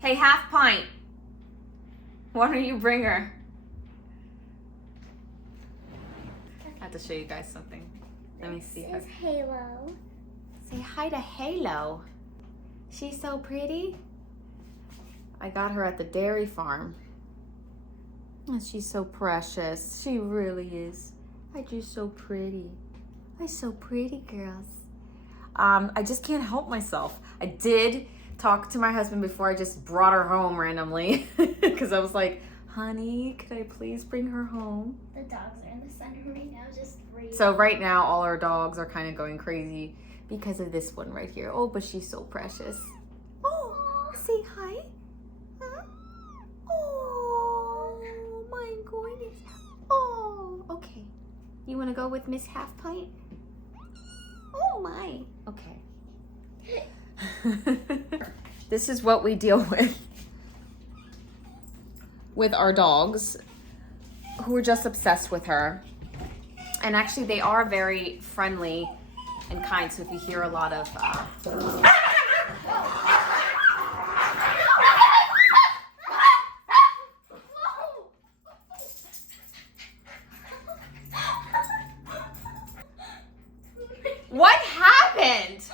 Hey, half pint. Why don't you bring her? I have to show you guys something. Let me see her. This is Halo. Say hi to Halo. She's so pretty. I got her at the dairy farm. And she's so precious. She really is. I just so pretty. I'm so pretty, girls. I just can't help myself. I did talk to my husband before I just brought her home randomly because I was like, honey, could I please bring her home? The dogs are in the center right now, just breathing. So right now, all our dogs are kind of going crazy because of this one right here. Oh, but she's so precious. Oh, say hi. Huh? Oh, my goodness. Oh, okay. You want to go with Miss Half Pint? Oh, my. Okay. This is what we deal with our dogs who are just obsessed with her. And actually they are very friendly and kind, so if you hear a lot of What happened?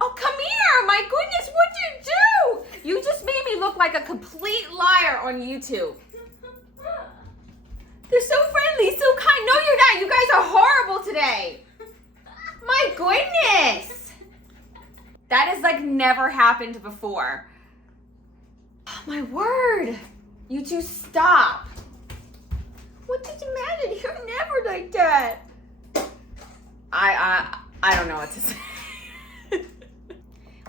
Oh, come here. My goodness, what'd you do? You just made me look like a complete liar on YouTube. They're so friendly, so kind. No, you're not. You guys are horrible today. My goodness. That has like never happened before. Oh, my word. You two stop. What did you imagine? You're never like that. I don't know what to say.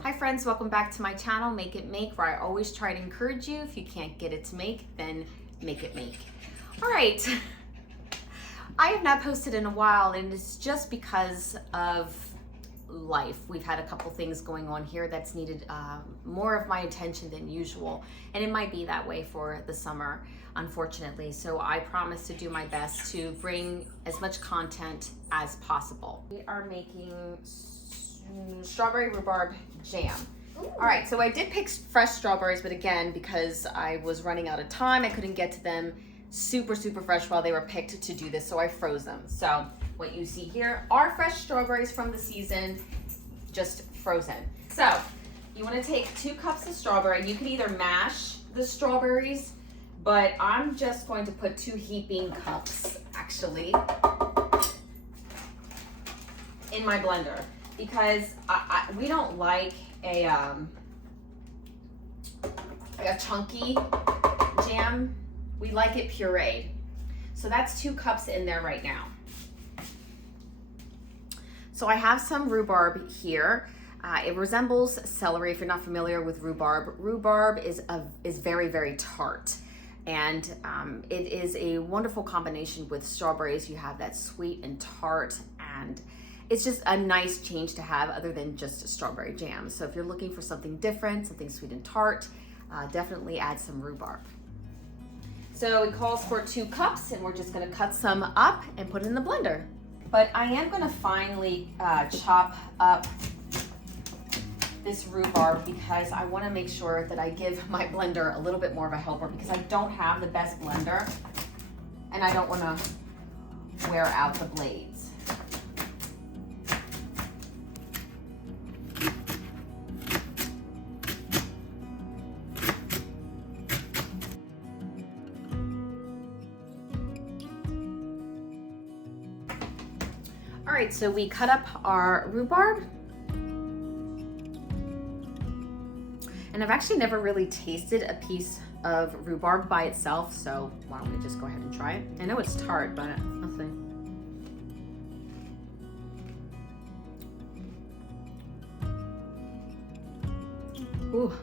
Hi friends, welcome back to my channel, Make It Make, where I always try to encourage you. If you can't get it to make, then make it make. All right, I have not posted in a while, and it's just because of life. We've had a couple things going on here that's needed more of my attention than usual, and it might be that way for the summer, unfortunately. So I promise to do my best to bring as much content as possible. We are making strawberry rhubarb jam. Ooh. All right, so I did pick fresh strawberries, but again, because I was running out of time, I couldn't get to them super fresh while they were picked to do this, so I froze them. So what you see here are fresh strawberries from the season, just frozen. So you want to take 2 cups of strawberry. You can either mash the strawberries, but I'm just going to put 2 heaping cups actually in my blender because we don't like a chunky jam. We like it pureed. So that's 2 cups in there right now. So I have some rhubarb here. It resembles celery if you're not familiar with rhubarb. Rhubarb is very tart. And it is a wonderful combination with strawberries. You have that sweet and tart, and it's just a nice change to have other than just strawberry jam. So if you're looking for something different, something sweet and tart, definitely add some rhubarb. So it calls for 2 cups, and we're just gonna cut some up and put it in the blender. But I am gonna finally chop up this rhubarb because I wanna make sure that I give my blender a little bit more of a helper because I don't have the best blender and I don't wanna wear out the blades. All right, so we cut up our rhubarb. And I've actually never really tasted a piece of rhubarb by itself, so why don't we just go ahead and try it? I know it's tart, but let's see. Ooh.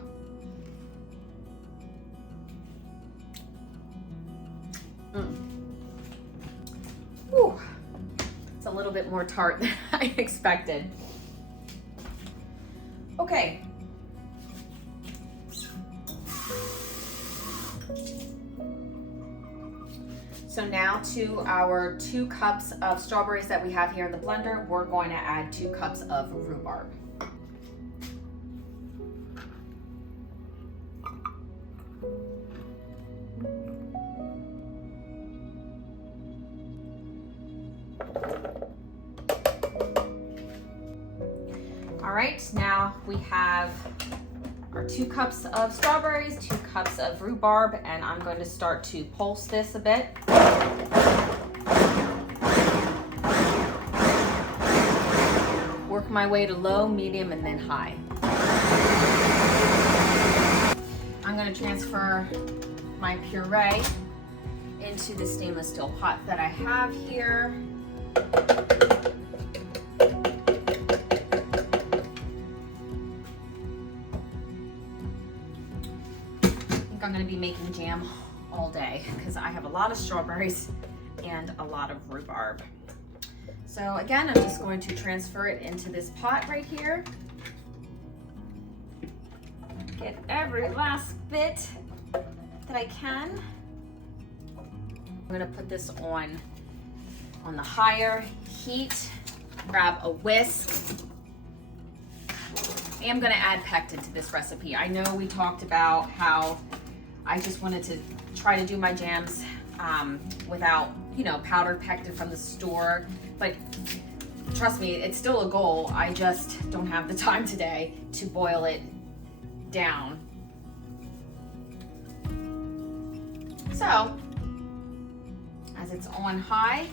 Ooh. It's a little bit more tart than I expected. Okay. So now to our 2 cups of strawberries that we have here in the blender, we're going to add 2 cups of rhubarb. right, now we have our 2 cups of strawberries, 2 cups of rhubarb, and I'm going to start to pulse this a bit. Work my way to low, medium, and then high. I'm going to transfer my puree into the stainless steel pot that I have here. I'm going to be making jam all day because I have a lot of strawberries and a lot of rhubarb. So again, I'm just going to transfer it into this pot right here. Get every last bit that I can. I'm going to put this on the higher heat. Grab a whisk. I am going to add pectin to this recipe. I know we talked about how I just wanted to try to do my jams without, you know, powdered pectin from the store, but trust me, it's still a goal. I just don't have the time today to boil it down. So, as it's on high,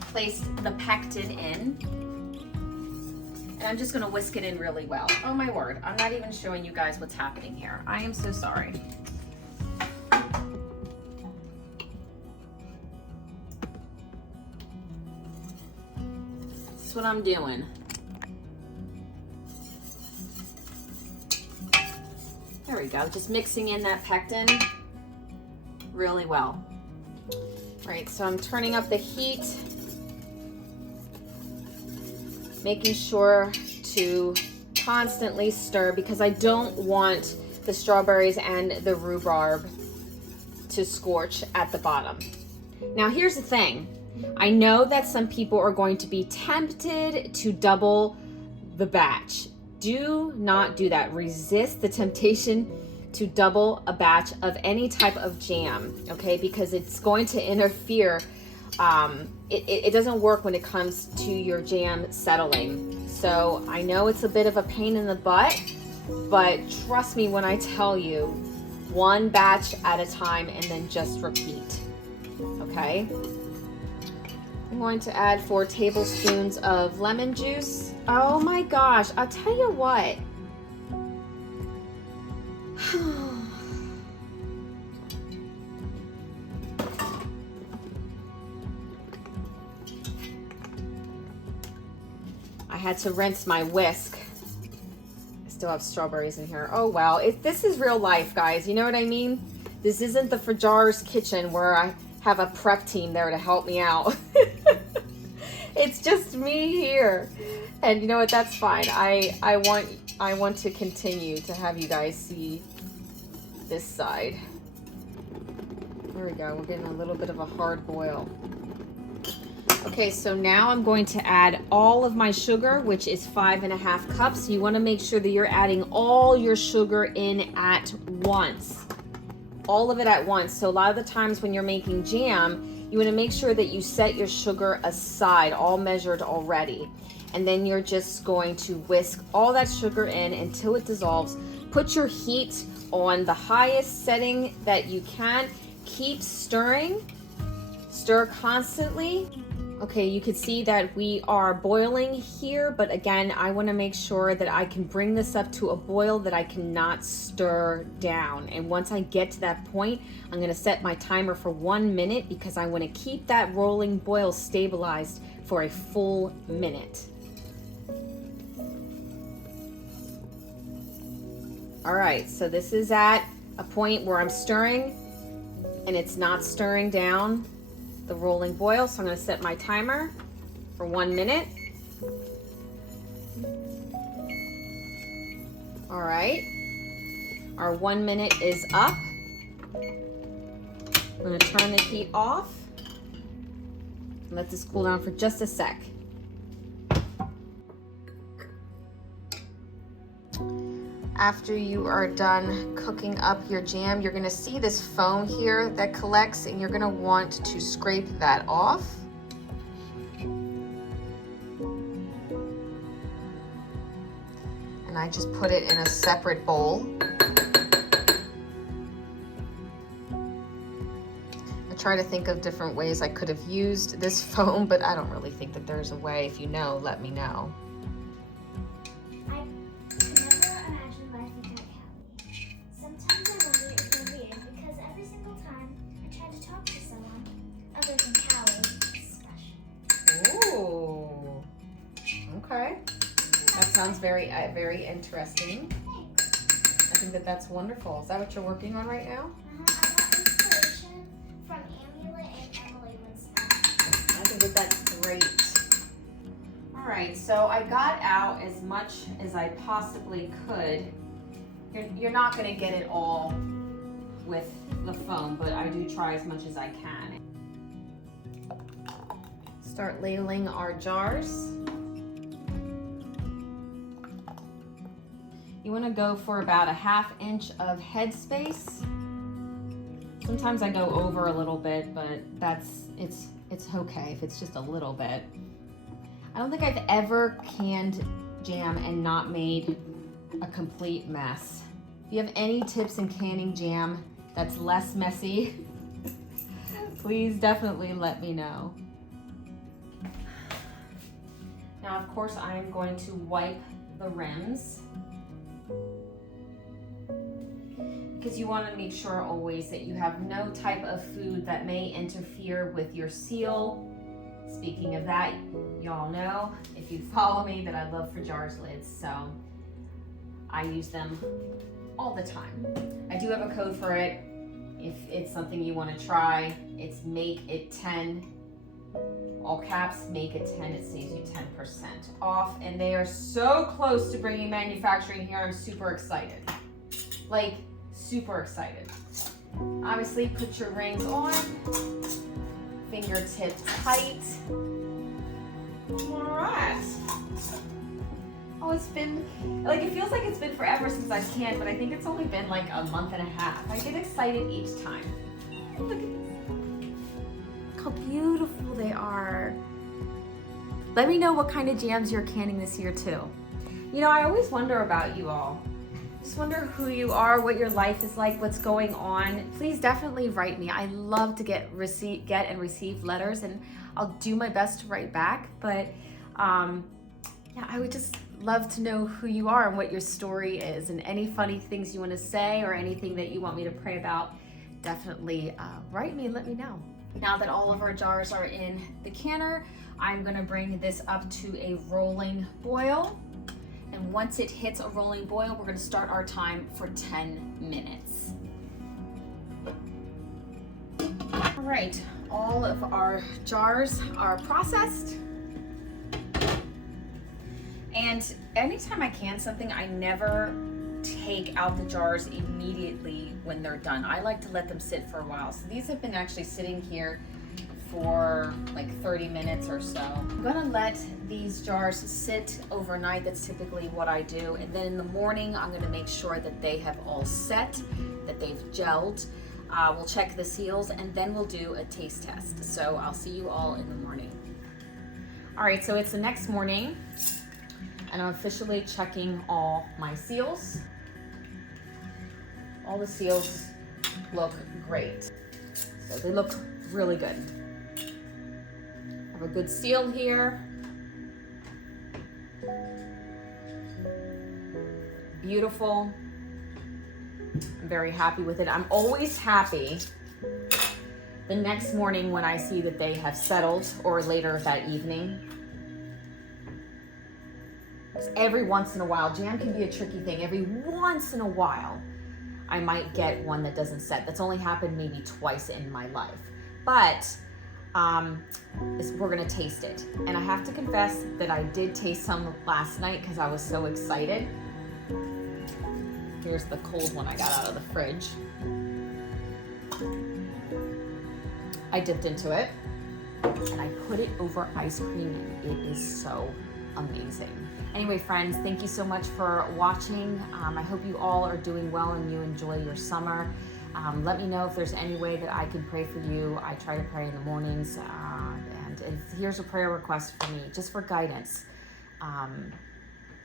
place the pectin in. And I'm just gonna whisk it in really well. Oh my word, I'm not even showing you guys what's happening here. I am so sorry. That's what I'm doing. There we go, just mixing in that pectin really well. All right, so I'm turning up the heat, making sure to constantly stir because I don't want the strawberries and the rhubarb to scorch at the bottom. Now here's the thing. I know that some people are going to be tempted to double the batch. Do not do that. Resist the temptation to double a batch of any type of jam, okay? Because it's going to interfere. It doesn't work when it comes to your jam settling. So I know it's a bit of a pain in the butt, but trust me when I tell you, 1 batch at a time and then just repeat, okay? I'm going to add 4 tablespoons of lemon juice. Oh my gosh, I'll tell you what. I had to rinse my whisk. I still have strawberries in here. Oh well, this is real life, guys. You know what I mean? This isn't the Fajar's kitchen where I have a prep team there to help me out. It's just me here. And you know what, that's fine. I want to continue to have you guys see this side. There we go, we're getting a little bit of a hard boil. Okay, so now I'm going to add all of my sugar, which is 5.5 cups. You wanna make sure that you're adding all your sugar in at once. All of it at once. So a lot of the times when you're making jam, you wanna make sure that you set your sugar aside, all measured already. And then you're just going to whisk all that sugar in until it dissolves. Put your heat on the highest setting that you can. Keep stirring, stir constantly. Okay, you can see that we are boiling here, but again, I want to make sure that I can bring this up to a boil that I cannot stir down. And once I get to that point, I'm going to set my timer for 1 minute because I want to keep that rolling boil stabilized for a full minute. All right, so this is at a point where I'm stirring and it's not stirring down the rolling boil, so I'm going to set my timer for 1 minute. All right, our 1 minute is up. I'm going to turn the heat off and let this cool down for just a sec. After you are done cooking up your jam, you're gonna see this foam here that collects, and you're gonna want to scrape that off. I just put it in a separate bowl. I try to think of different ways I could have used this foam, but I don't really think that there's a way. If you know, let me know. I can never imagine life without Callie. Sometimes I wonder if they're weird because every single time I try to talk to someone other than Callie, it's special. Ooh. Okay. That sounds very interesting. Thanks. I think that that's wonderful. Is that what you're working on right now? I got inspiration from Amulet and Emily Winston. I think that that's great. All right, so I got out as much as I possibly could. You're not gonna get it all with the foam, but I do try as much as I can. Start ladling our jars. You wanna go for about a 1/2 inch of headspace. Sometimes I go over a little bit, but it's okay if it's just a little bit. I don't think I've ever canned jam and not made a complete mess. If you have any tips in canning jam that's less messy, please definitely let me know. Now, of course, I am going to wipe the rims, because you want to make sure always that you have no type of food that may interfere with your seal. Speaking of that, y'all know, if you follow me, that I love for jars lids, so I use them all the time. I do have a code for it. If it's something you want to try, it's Makeitmake 10. All caps, Makeitmake 10. It saves you 10% off, and they are so close to bringing manufacturing here. I'm super excited. Like, super excited. Obviously, put your rings on, fingertips tight. All right. Oh, it's been, like, it feels like it's been forever since I've canned, but I think it's only been like a month and a half. I get excited each time. Look at this. Look how beautiful they are. Let me know what kind of jams you're canning this year too. You know, I always wonder about you all. Just wonder who you are, what your life is like, what's going on. Please definitely write me. I love to get and receive letters, and I'll do my best to write back. But yeah, I would just love to know who you are and what your story is, and any funny things you want to say or anything that you want me to pray about. Definitely write me and let me know. Now that all of our jars are in the canner, I'm going to bring this up to a rolling boil. And once it hits a rolling boil, we're going to start our time for 10 minutes. All right, all of our jars are processed. And anytime I can something, I never take out the jars immediately when they're done. I like to let them sit for a while. So these have been actually sitting here for like 30 minutes or so. I'm gonna let these jars sit overnight. That's typically what I do. And then in the morning, I'm gonna make sure that they have all set, that they've gelled. We'll check the seals, and then we'll do a taste test. So I'll see you all in the morning. All right, so it's the next morning, and I'm officially checking all my seals. All the seals look great. So they look really good. I have a good seal here. Beautiful. I'm very happy with it. I'm always happy the next morning when I see that they have settled, or later that evening. Because every once in a while, jam can be a tricky thing. Every once in a while, I might get one that doesn't set. That's only happened maybe twice in my life. But we're gonna taste it. And I have to confess that I did taste some last night because I was so excited. Here's the cold one I got out of the fridge. I dipped into it and I put it over ice cream, and it is so amazing. Anyway, friends, thank you so much for watching. I hope you all are doing well and you enjoy your summer. Let me know if there's any way that I can pray for you. I try to pray in the mornings, and here's a prayer request for me, just for guidance.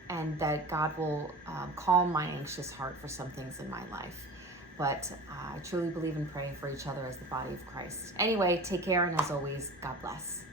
and that God will calm my anxious heart for some things in my life. But I truly believe and pray for each other as the body of Christ. Anyway, take care, and as always, God bless.